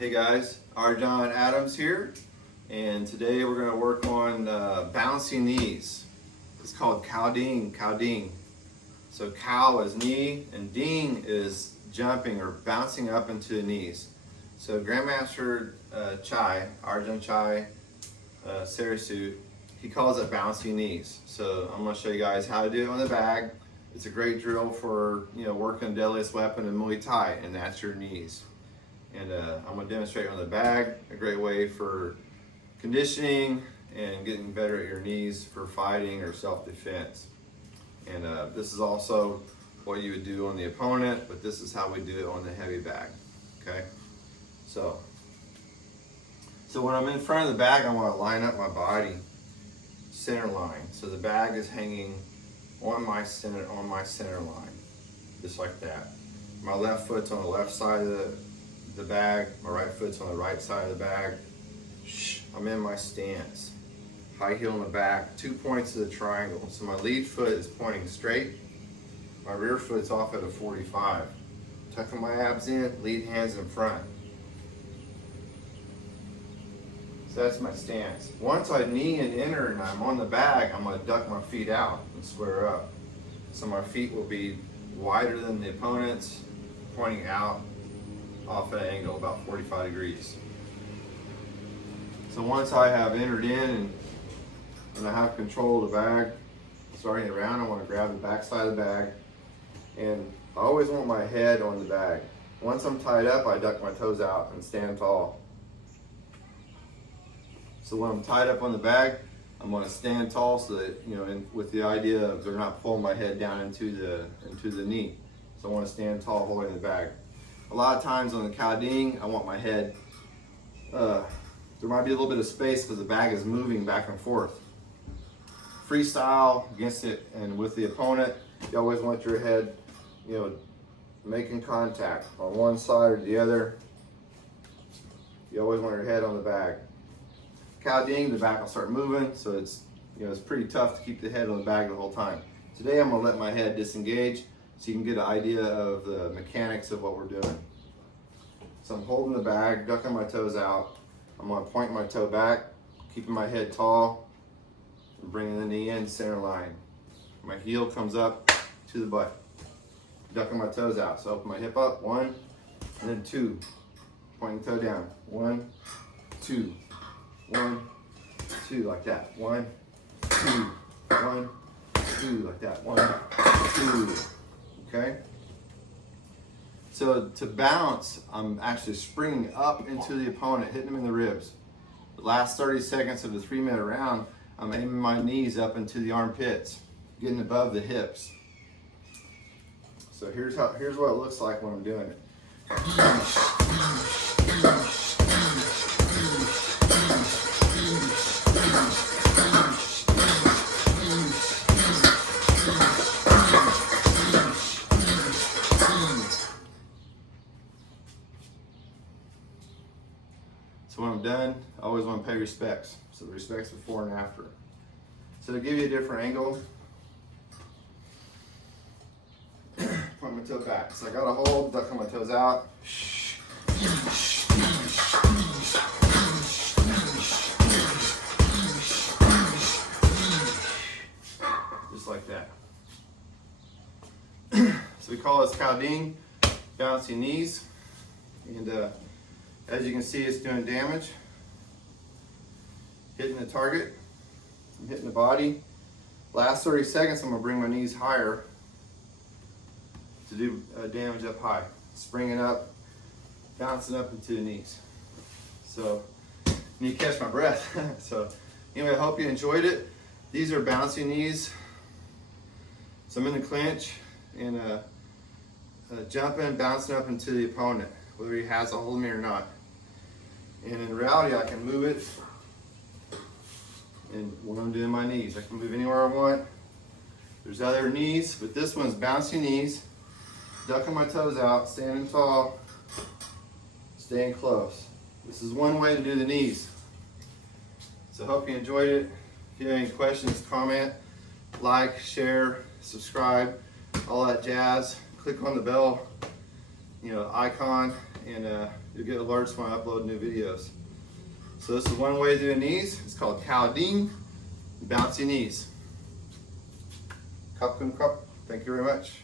Hey guys, Ajarn Adams here, and today we're going to work on bouncy knees. It's called Khao Ding, Khao Ding. So Khao is knee and Ding is jumping or bouncing up into the knees. So Grandmaster Ajarn Sirisute, he calls it bouncy knees. So I'm going to show you guys how to do it on the bag. It's a great drill for working the deadliest weapon in Muay Thai, and that's your knees. And I'm going to demonstrate on the bag, a great way for conditioning and getting better at your knees for fighting or self-defense. And this is also what you would do on the opponent, but this is how we do it on the heavy bag. Okay, so when I'm in front of the bag, I want to line up my body center line, so the bag is hanging on my center line, just like that. My left foot's on the left side of the bag, my right foot's on the right side of the bag. I'm in my stance, high heel in the back, 2 points of the triangle. So my lead foot is pointing straight, my rear foot's off at a 45. Tucking my abs in, lead hands in front. So that's my stance. Once I knee and enter and I'm on the bag, I'm going to duck my feet out and square up. So my feet will be wider than the opponent's, pointing out off an angle about 45 degrees. So once I have entered in and I have control of the bag, starting around, I want to grab the back side of the bag, and I always want my head on the bag. Once I'm tied up, I duck my toes out and stand tall. So when I'm tied up on the bag, I'm going to stand tall so that, with the idea of they're not pulling my head down into the knee. So I want to stand tall holding the bag. A lot of times on the Khao Ding, I want my head, there might be a little bit of space because the bag is moving back and forth. Freestyle against it and with the opponent, you always want your head, making contact on one side or the other. You always want your head on the bag. Khao Ding, the back will start moving, so it's pretty tough to keep the head on the bag the whole time. Today I'm going to let my head disengage so you can get an idea of the mechanics of what we're doing. So I'm holding the bag, ducking my toes out. I'm going to point my toe back, keeping my head tall, and bringing the knee in center line. My heel comes up to the butt. Ducking my toes out. So open my hip up, 1, and then 2. Pointing toe down, 1, 2. 1, 2, like that. 1, 2, 1, 2, like that. 1, 2. Okay? So to bounce, I'm actually springing up into the opponent, hitting him in the ribs. The last 30 seconds of the 3-minute round, I'm aiming my knees up into the armpits, getting above the hips. So here's what it looks like when I'm doing it. So when I'm done, I always want to pay respects. So the respects before and after. So to give you a different angle, point my toe back. So I got to hold, ducking my toes out. Just like that. So we call this Khao Ding, bouncy knees. And as you can see, it's doing damage. Hitting the target, I'm hitting the body. Last 30 seconds, I'm going to bring my knees higher to do damage up high. Springing up, bouncing up into the knees. So, I need to catch my breath. So, anyway, I hope you enjoyed it. These are bouncy knees. So I'm in the clinch and jumping, bouncing up into the opponent, whether he has a hold of me or not. And in reality, I can move it. And when I'm doing my knees, I can move anywhere I want. There's other knees, but this one's bouncy knees. Ducking my toes out, standing tall, staying close. This is one way to do the knees. So I hope you enjoyed it. If you have any questions, comment, like, share, subscribe, all that jazz. Click on the bell icon, and you'll get alerts when I upload new videos. So this is one way to do knees. It's called Khao Ding, bouncy knees. Cup and cup. Thank you very much.